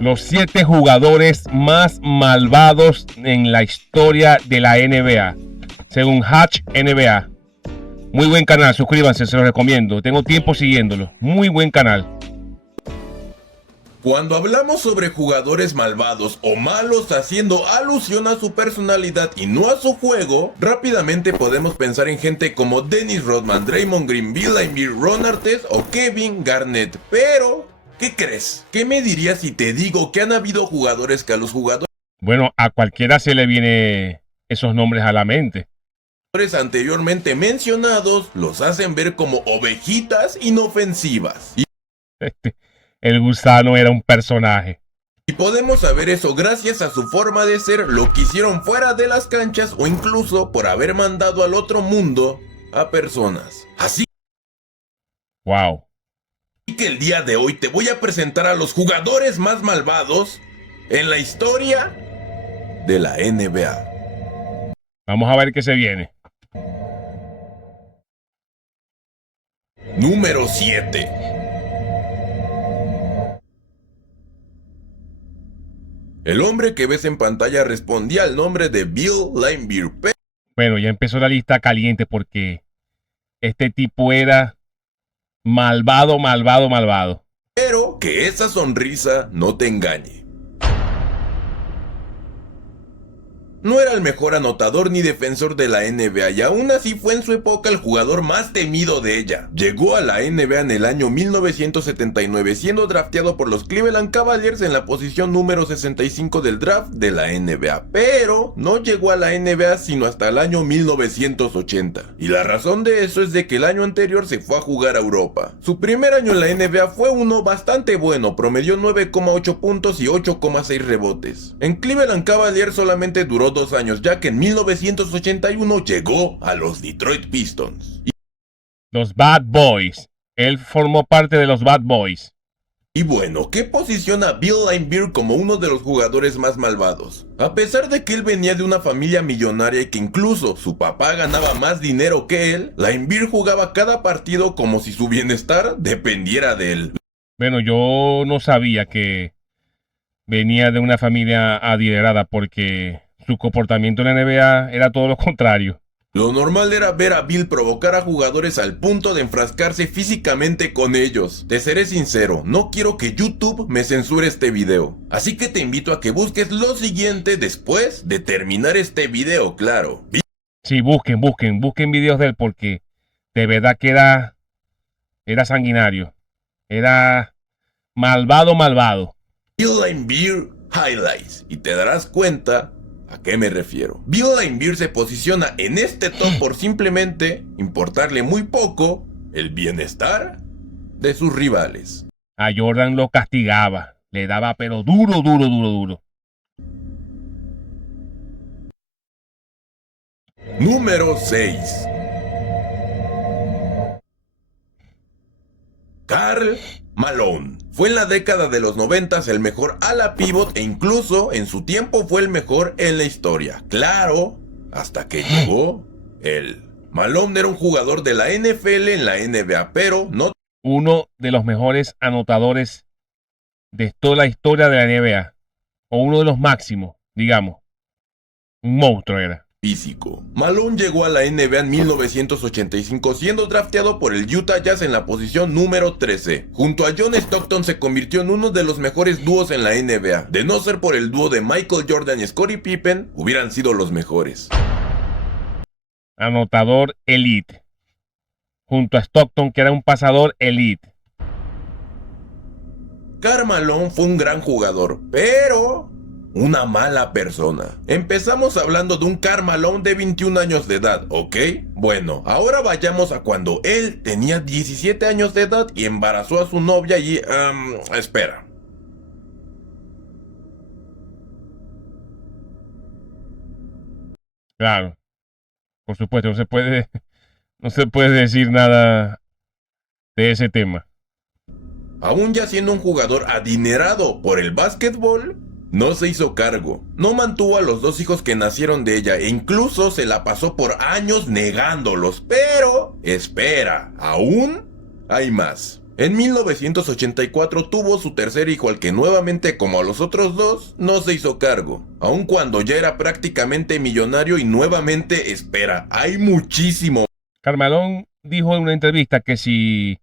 Los 7 jugadores más malvados en la historia de la NBA, según Hatch NBA. Muy buen canal, suscríbanse, se los recomiendo. Tengo tiempo siguiéndolo. Muy buen canal. Cuando hablamos sobre jugadores malvados o malos haciendo alusión a su personalidad y no a su juego, rápidamente podemos pensar en gente como Dennis Rodman, Draymond Green, Bill Laimbeer, Ron Artest o Kevin Garnett. Pero, ¿qué crees? ¿Qué me dirías si te digo que han habido jugadores que a los jugadores Bueno, a cualquiera se le viene esos nombres a la mente. anteriormente mencionados los hacen ver como ovejitas inofensivas? El gusano era un personaje. Y podemos saber eso gracias a su forma de ser, lo que hicieron fuera de las canchas o incluso por haber mandado al otro mundo a personas. Así Wow. que el día de hoy te voy a presentar a los jugadores más malvados en la historia de la NBA. Vamos a ver qué se viene. Número 7. El hombre que ves en pantalla respondía al nombre de Bill Laimbeer. Bueno, ya empezó la lista caliente porque este tipo era malvado, malvado, malvado. Pero que esa sonrisa no te engañe. No era el mejor anotador ni defensor de la NBA y aún así fue en su época el jugador más temido de ella. Llegó a la NBA en el año 1979 siendo drafteado por los Cleveland Cavaliers en la posición número 65 del draft de la NBA, pero no llegó a la NBA sino hasta el año 1980. Y la razón de eso es de que el año anterior se fue a jugar a Europa. Su primer año en la NBA fue uno bastante bueno, promedió 9,8 puntos y 8,6 rebotes. En Cleveland Cavaliers solamente duró 2 años, ya que en 1981 llegó a los Detroit Pistons. Los Bad Boys. Él formó parte de los Bad Boys. Y bueno, ¿qué posiciona a Bill Laimbeer como uno de los jugadores más malvados? A pesar de que él venía de una familia millonaria y que incluso su papá ganaba más dinero que él, Laimbeer jugaba cada partido como si su bienestar dependiera de él. Bueno, yo no sabía que venía de una familia adinerada porque su comportamiento en la NBA era todo lo contrario. Lo normal era ver a Bill provocar a jugadores al punto de enfrascarse físicamente con ellos. Te seré sincero, no quiero que YouTube me censure este video. Así que te invito a que busques lo siguiente después de terminar este video, claro. Sí, busquen videos de él porque de verdad que era sanguinario. Era malvado, malvado. Bill Laimbeer Highlights y te darás cuenta a qué me refiero. Bill Laimbeer se posiciona en este top por simplemente importarle muy poco el bienestar de sus rivales. A Jordan lo castigaba, le daba pero duro, duro, duro, duro. Número 6. Karl Malone. Fue en la década de los 90 el mejor ala pivot e incluso en su tiempo fue el mejor en la historia. Claro, hasta que llegó él. Malone era un jugador de la NFL en la NBA, pero no uno de los mejores anotadores de toda la historia de la NBA. O uno de los máximos, digamos. Un monstruo era. físico. Malone llegó a la NBA en 1985 siendo drafteado por el Utah Jazz en la posición número 13. Junto a John Stockton se convirtió en uno de los mejores dúos en la NBA. De no ser por el dúo de Michael Jordan y Scottie Pippen, hubieran sido los mejores. Anotador elite. Junto a Stockton, que era un pasador elite. Karl Malone fue un gran jugador, pero una mala persona. Empezamos hablando de un Karl Malone de 21 años de edad, ¿ok? Bueno, ahora vayamos a cuando él tenía 17 años de edad y embarazó a su novia y... espera. Claro. Por supuesto, no se puede decir nada de ese tema. Aún ya siendo un jugador adinerado por el básquetbol, no se hizo cargo, no mantuvo a los 2 hijos que nacieron de ella e incluso se la pasó por años negándolos. Pero, espera, aún hay más. En 1984 tuvo su tercer hijo, al que nuevamente, como a los otros dos, no se hizo cargo, aun cuando ya era prácticamente millonario. Y nuevamente, espera, hay muchísimo. Karl Malone dijo en una entrevista que si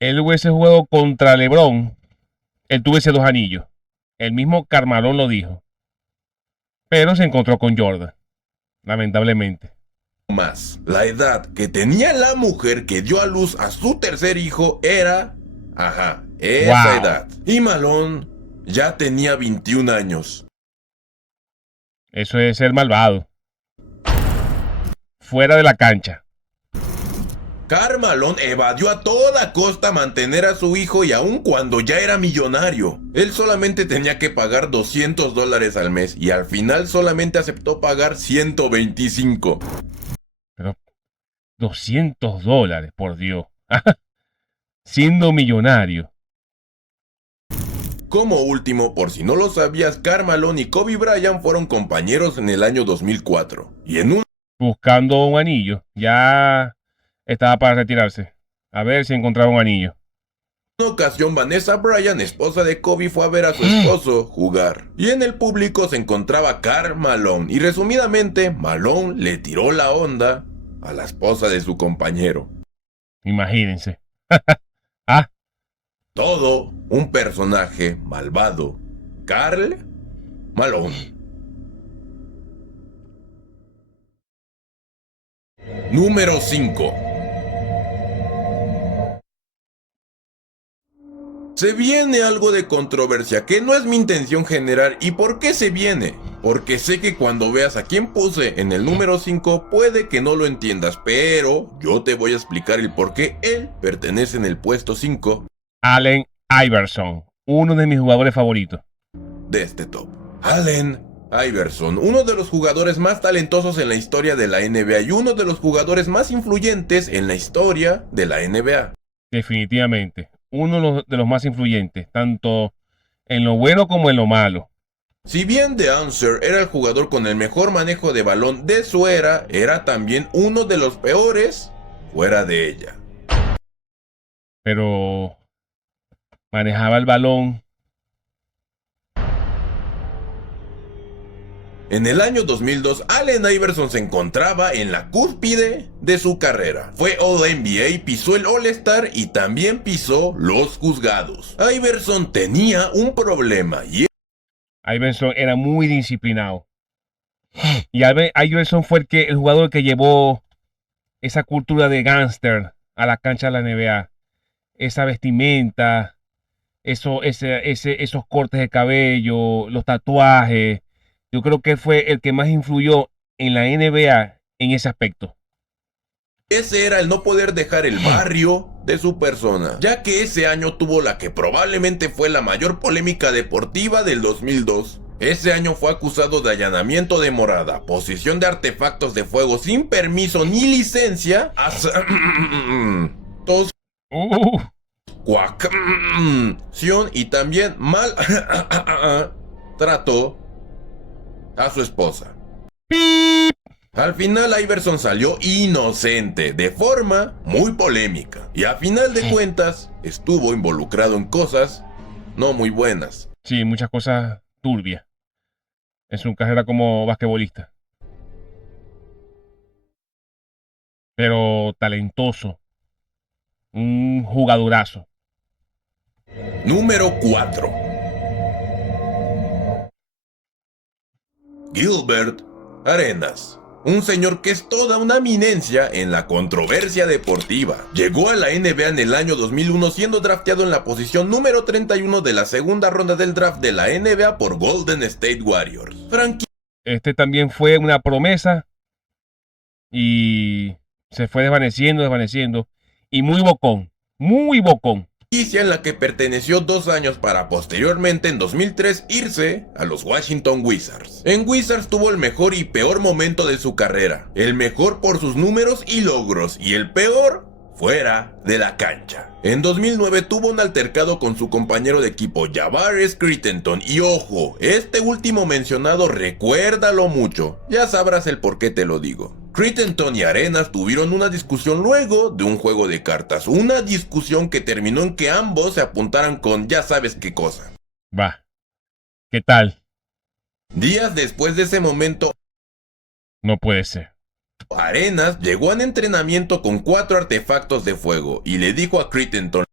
él hubiese jugado contra LeBron, él tuviese 2 anillos. El mismo Karl Malone lo dijo. Pero se encontró con Jordan, lamentablemente. Más. La edad que tenía la mujer que dio a luz a su tercer hijo era... esa edad. Y Malone ya tenía 21 años. Eso es ser malvado. Fuera de la cancha. Karl Malone evadió a toda costa mantener a su hijo, y aun cuando ya era millonario, él solamente tenía que pagar $200 al mes, y al final solamente aceptó pagar 125. Pero $200, por Dios. Siendo millonario. Como último, por si no lo sabías, Karl Malone y Kobe Bryant fueron compañeros en el año 2004. Y en Buscando un anillo. Ya estaba para retirarse. A ver si encontraba un anillo. una ocasión, Vanessa Bryant, esposa de Kobe, fue a ver a su esposo jugar. Y en el público se encontraba Karl Malone. Y resumidamente, Malone le tiró la onda a la esposa de su compañero. Imagínense. Todo un personaje malvado. Karl Malone. Número 5. Se viene algo de controversia que no es mi intención generar. ¿Y por qué se viene? Porque sé que cuando veas a quién puse en el número 5 puede que no lo entiendas, pero yo te voy a explicar el por qué él pertenece en el puesto 5 Allen Iverson, uno de mis jugadores favoritos de este top. Allen Iverson, uno de los jugadores más talentosos en la historia de la NBA y uno de los jugadores más influyentes en la historia de la NBA. Definitivamente, uno de los más influyentes, tanto en lo bueno como en lo malo. Si bien The Answer era el jugador con el mejor manejo de balón de su era, era también uno de los peores fuera de ella. Pero manejaba el balón. En el año 2002, Allen Iverson se encontraba en la cúspide de su carrera. Fue All-NBA, pisó el All-Star y también pisó los juzgados. Iverson tenía un problema y Iverson era muy disciplinado. Y Iverson fue el jugador que llevó esa cultura de gángster a la cancha de la NBA. Esa vestimenta, esos cortes de cabello, los tatuajes. Yo creo que fue el que más influyó en la NBA en ese aspecto. ese era el no poder dejar el barrio de su persona, ya que ese año tuvo la que probablemente fue la mayor polémica deportiva del 2002. Ese año fue acusado de allanamiento de morada, posesión de artefactos de fuego sin permiso ni licencia, coacción y también mal trató a su esposa. Al final Iverson salió inocente, de forma muy polémica, y a final de cuentas estuvo involucrado en cosas no muy buenas. Sí, muchas cosas turbias en su carrera como basquetbolista. Pero talentoso. Un jugadorazo. Número 4. Gilbert Arenas. Un señor que es toda una eminencia en la controversia deportiva. Llegó a la NBA en el año 2001 siendo drafteado en la posición número 31 de la segunda ronda del draft de la NBA por Golden State Warriors. Este también fue una promesa y se fue desvaneciendo y muy bocón. En la que perteneció 2 años para posteriormente en 2003 irse a los Washington Wizards. En Wizards tuvo el mejor y peor momento de su carrera. El mejor por sus números y logros y el peor fuera de la cancha. En 2009 tuvo un altercado con su compañero de equipo Javaris Crittenton y ojo, este último mencionado recuérdalo mucho, ya sabrás el por qué te lo digo. Crittenton y Arenas tuvieron una discusión luego de un juego de cartas, una discusión que terminó en que ambos se apuntaran con ya sabes qué cosa. Va. ¿Qué tal? Días después de ese momento, No puede ser. Arenas llegó al entrenamiento con 4 artefactos de fuego y le dijo a Crittenton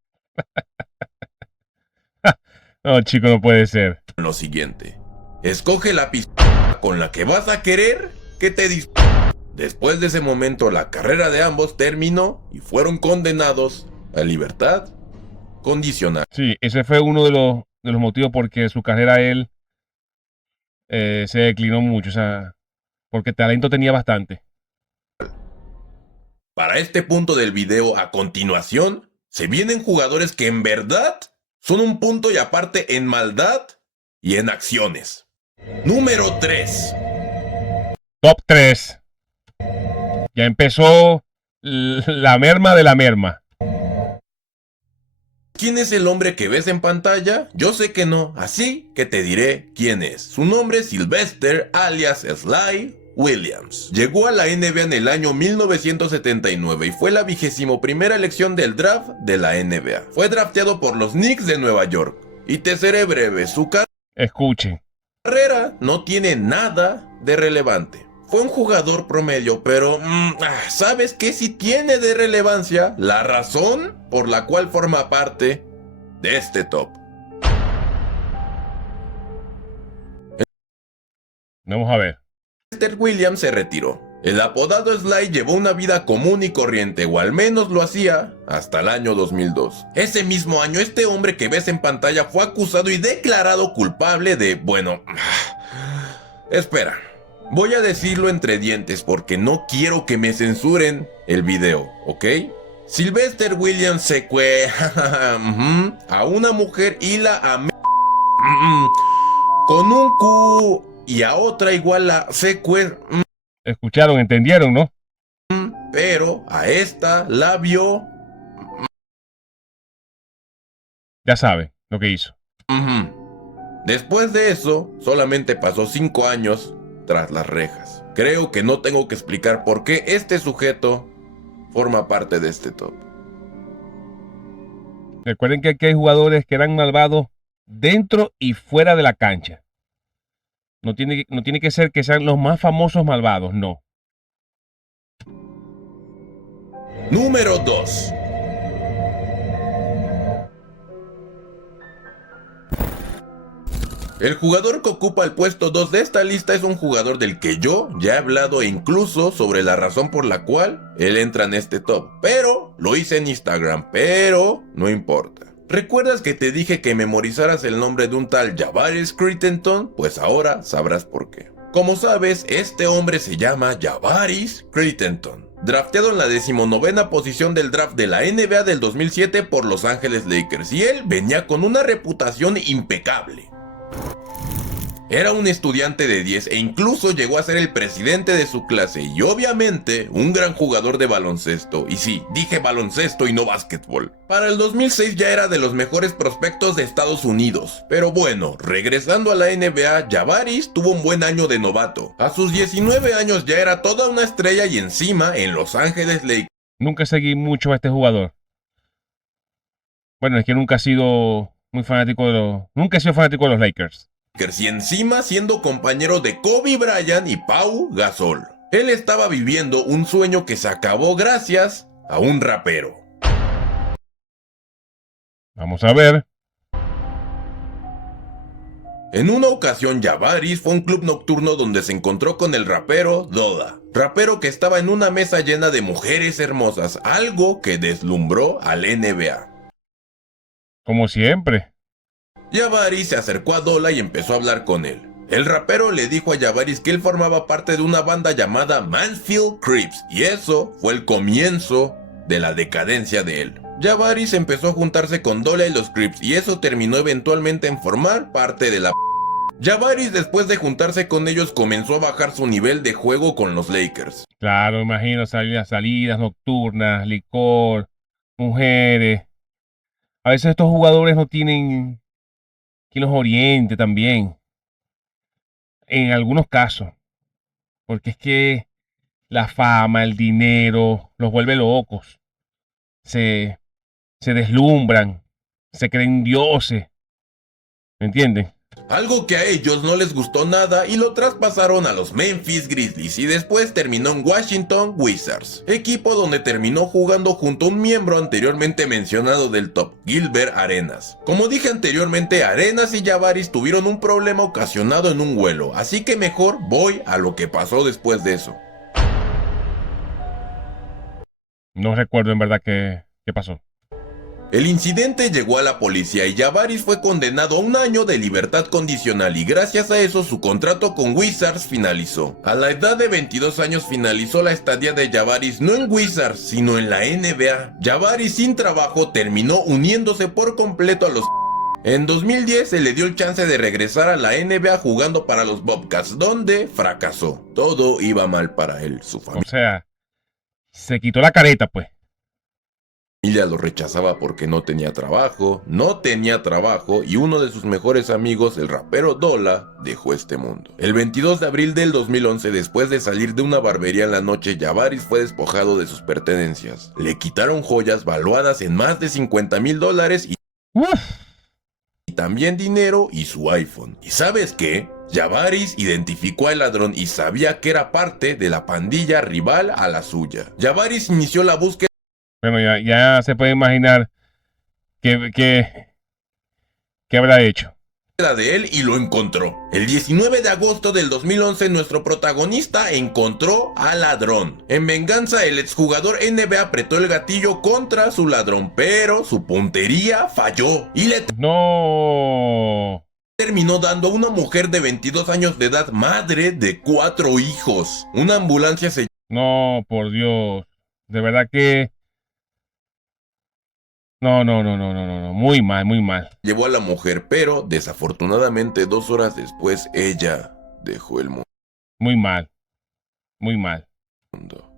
No, chico, no puede ser. lo siguiente: escoge la pistola con la que vas a querer que te dispare. Después de ese momento, la carrera de ambos terminó y fueron condenados a libertad condicional. Sí, ese fue uno de los motivos por que su carrera él se declinó mucho. O sea, porque talento tenía bastante. Para este punto del video, a continuación, se vienen jugadores que en verdad son un punto y aparte en maldad y en acciones. Número 3. Top 3. Ya empezó la merma de la merma. ¿Quién es el hombre que ves en pantalla? Yo sé que no, así que te diré quién es. Su nombre es Sylvester, alias Sly Williams. Llegó a la NBA en el año 1979 y fue la 21ª elección del draft de la NBA. Fue drafteado por los Knicks de Nueva York. Y te seré breve, su Escuchen. carrera no tiene nada de relevante. Fue un jugador promedio, pero ¿sabes qué sí tiene de relevancia? La razón por la cual forma parte de este top. Vamos a ver. Sylvester Williams se retiró. El apodado Sly llevó una vida común y corriente, o al menos lo hacía hasta el año 2002. Ese mismo año, este hombre que ves en pantalla fue acusado y declarado culpable de, espera, voy a decirlo entre dientes porque no quiero que me censuren el video, ¿ok? Sylvester Williams a una mujer y la con un Q y a otra igual a Escucharon, entendieron, ¿no? pero a esta la vio. Ya saben lo que hizo. Después de eso, solamente pasó 5 años tras las rejas. Creo que no tengo que explicar por qué este sujeto forma parte de este top. Recuerden que aquí hay jugadores que eran malvados dentro y fuera de la cancha. No tiene que ser que sean los más famosos malvados, no. Número 2. El jugador que ocupa el puesto 2 de esta lista es un jugador del que yo ya he hablado e incluso sobre la razón por la cual él entra en este top. Pero lo hice en Instagram, pero no importa. ¿Recuerdas que te dije que memorizaras el nombre de un tal Javaris Crittenton? Pues ahora sabrás por qué. Como sabes, este hombre se llama Javaris Crittenton, drafteado en la 19ª posición del draft de la NBA del 2007 por Los Ángeles Lakers, y él venía con una reputación impecable. Era un estudiante de 10 e incluso llegó a ser el presidente de su clase y obviamente un gran jugador de baloncesto. Y sí, dije baloncesto y no básquetbol. Para el 2006 ya era de los mejores prospectos de Estados Unidos. Pero bueno, regresando a la NBA, Javaris tuvo un buen año de novato. A sus 19 años ya era toda una estrella y encima en Los Ángeles Lakers. Nunca seguí mucho a este jugador. Bueno, es que nunca he sido muy fanático de los... Nunca he sido fanático de los Lakers. Y encima siendo compañero de Kobe Bryant y Pau Gasol. Él estaba viviendo un sueño que se acabó gracias a un rapero. Vamos a ver. En una ocasión, Javaris fue a un club nocturno donde se encontró con el rapero Doda. Rapero que estaba en una mesa llena de mujeres hermosas, algo que deslumbró al NBA. Como siempre. Javaris se acercó a Dola y empezó a hablar con él. El rapero le dijo a Javaris que él formaba parte de una banda llamada Mansfield Crips, y eso fue el comienzo de la decadencia de él. Javaris empezó a juntarse con Dola y los Crips, y eso terminó eventualmente en formar parte de la... Javaris, después de juntarse con ellos, comenzó a bajar su nivel de juego con los Lakers. Claro, imagino salidas nocturnas, licor, mujeres. A veces estos jugadores no tienen quien los oriente también. En algunos casos. Porque es que la fama, el dinero, los vuelve locos. Se deslumbran, se creen dioses. ¿Me entienden? Algo que a ellos no les gustó nada y lo traspasaron a los Memphis Grizzlies y después terminó en Washington Wizards, equipo donde terminó jugando junto a un miembro anteriormente mencionado del top, Gilbert Arenas. Como dije anteriormente, Arenas y Javaris tuvieron un problema ocasionado en un vuelo, así que mejor voy a lo que pasó después de eso. No recuerdo en verdad qué pasó. El incidente llegó a la policía y Javaris fue condenado a 1 año de libertad condicional y gracias a eso su contrato con Wizards finalizó. A la edad de 22 años finalizó la estadía de Javaris no en Wizards, sino en la NBA. Javaris sin trabajo terminó uniéndose por completo a los... En 2010 se le dio el chance de regresar a la NBA jugando para los Bobcats, donde fracasó. Todo iba mal para él, su familia. O sea, se quitó la careta, pues. Ella lo rechazaba porque no tenía trabajo y uno de sus mejores amigos, el rapero Dolla, dejó este mundo. El 22 de abril del 2011, después de salir de una barbería en la noche, Javaris fue despojado de sus pertenencias. Le quitaron joyas valuadas en más de $50,000 y también dinero y su iPhone. ¿Y sabes qué? Javaris identificó al ladrón y sabía que era parte de la pandilla rival a la suya. Javaris inició la búsqueda. Bueno, ya se puede imaginar qué habrá hecho. De él y lo encontró. El 19 de agosto del 2011 nuestro protagonista encontró al ladrón. En venganza el exjugador NBA apretó el gatillo contra su ladrón, pero su puntería falló y le terminó dando a una mujer de 22 años de edad, madre de 4 hijos. Una ambulancia se... No, por Dios. De verdad que... No. Muy mal. Llevó a la mujer, pero desafortunadamente 2 horas después ella dejó el mundo. Muy mal.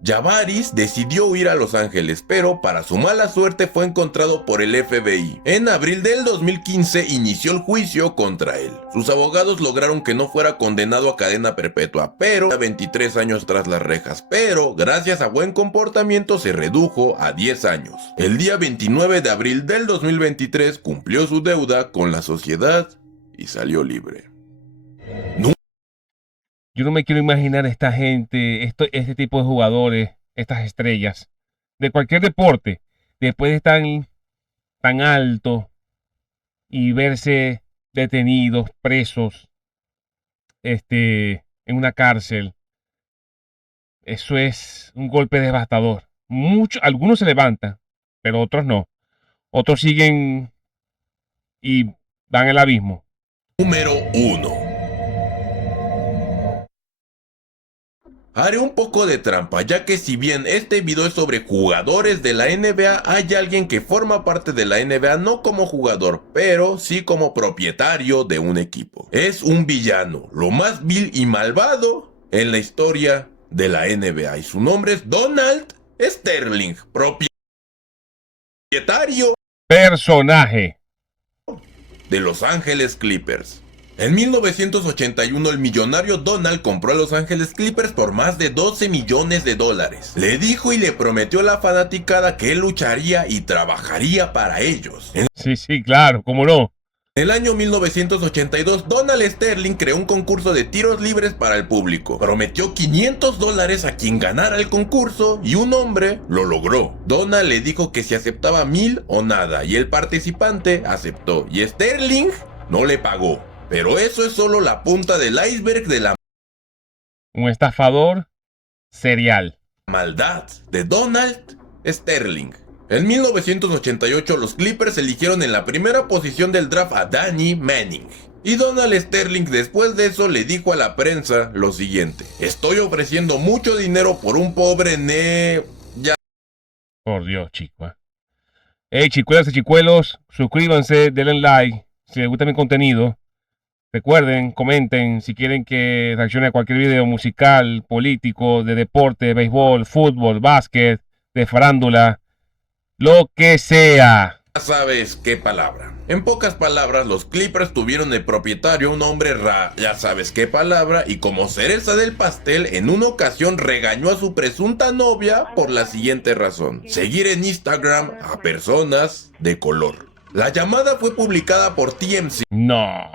Javaris decidió huir a Los Ángeles, pero para su mala suerte fue encontrado por el FBI. En abril del 2015 inició el juicio contra él. Sus abogados lograron que no fuera condenado a cadena perpetua, pero a 23 años tras las rejas, pero gracias a buen comportamiento se redujo a 10 años. El día 29 de abril del 2023 cumplió su deuda con la sociedad y salió libre. Yo no me quiero imaginar esta gente, este tipo de jugadores, estas estrellas, de cualquier deporte, después de estar tan alto y verse detenidos, presos, en una cárcel. Eso es un golpe devastador. Algunos se levantan, pero otros no. Otros siguen y van al abismo. Número 1. Haré un poco de trampa, ya que si bien este video es sobre jugadores de la NBA, hay alguien que forma parte de la NBA no como jugador, pero sí como propietario de un equipo. Es un villano, lo más vil y malvado en la historia de la NBA, y su nombre es Donald Sterling, propietario personaje de Los Ángeles Clippers. En 1981 el millonario Donald compró a Los Ángeles Clippers por más de $12 millones. Le dijo y le prometió a la fanaticada que él lucharía y trabajaría para ellos. Sí, claro, cómo no. En el año 1982, Donald Sterling creó un concurso de tiros libres para el público. Prometió $500 a quien ganara el concurso y un hombre lo logró. Donald le dijo que si aceptaba 1,000 o nada y el participante aceptó y Sterling no le pagó. Pero eso es solo la punta del iceberg de la un estafador serial. Maldad de Donald Sterling. En 1988 los Clippers eligieron en la primera posición del draft a Danny Manning. Y Donald Sterling después de eso le dijo a la prensa lo siguiente: estoy ofreciendo mucho dinero por un pobre Por Dios, chicos. Hey, chicuelas y chicuelos, suscríbanse, denle like si les gusta mi contenido. Recuerden, comenten si quieren que reaccione a cualquier video musical, político, de deporte, de béisbol, fútbol, básquet, de farándula, lo que sea. Ya sabes qué palabra. En pocas palabras, los Clippers tuvieron de propietario a un hombre ya sabes qué palabra, y como cereza del pastel, en una ocasión regañó a su presunta novia por la siguiente razón: seguir en Instagram a personas de color. La llamada fue publicada por TMZ. No.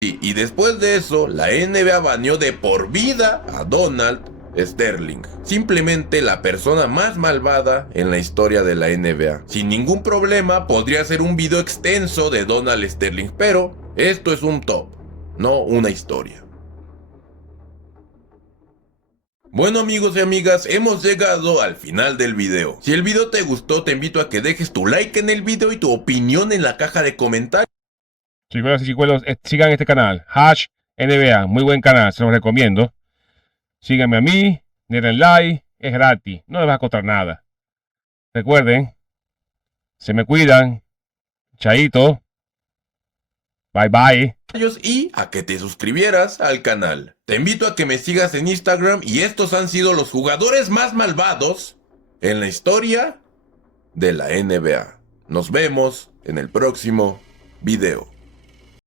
Y después de eso, la NBA baneó de por vida a Donald Sterling. Simplemente la persona más malvada en la historia de la NBA. Sin ningún problema podría ser un video extenso de Donald Sterling, pero esto es un top, no una historia. Bueno amigos y amigas, hemos llegado al final del video. Si el video te gustó, te invito a que dejes tu like en el video y tu opinión en la caja de comentarios. Chicos y chicuelos, sigan este canal, Hash NBA, muy buen canal, se los recomiendo. Síganme a mí, denle like, es gratis, no les va a costar nada. Recuerden, se me cuidan, chaito, bye bye. Y a que te suscribieras al canal. Te invito a que me sigas en Instagram y estos han sido los jugadores más malvados en la historia de la NBA. Nos vemos en el próximo video.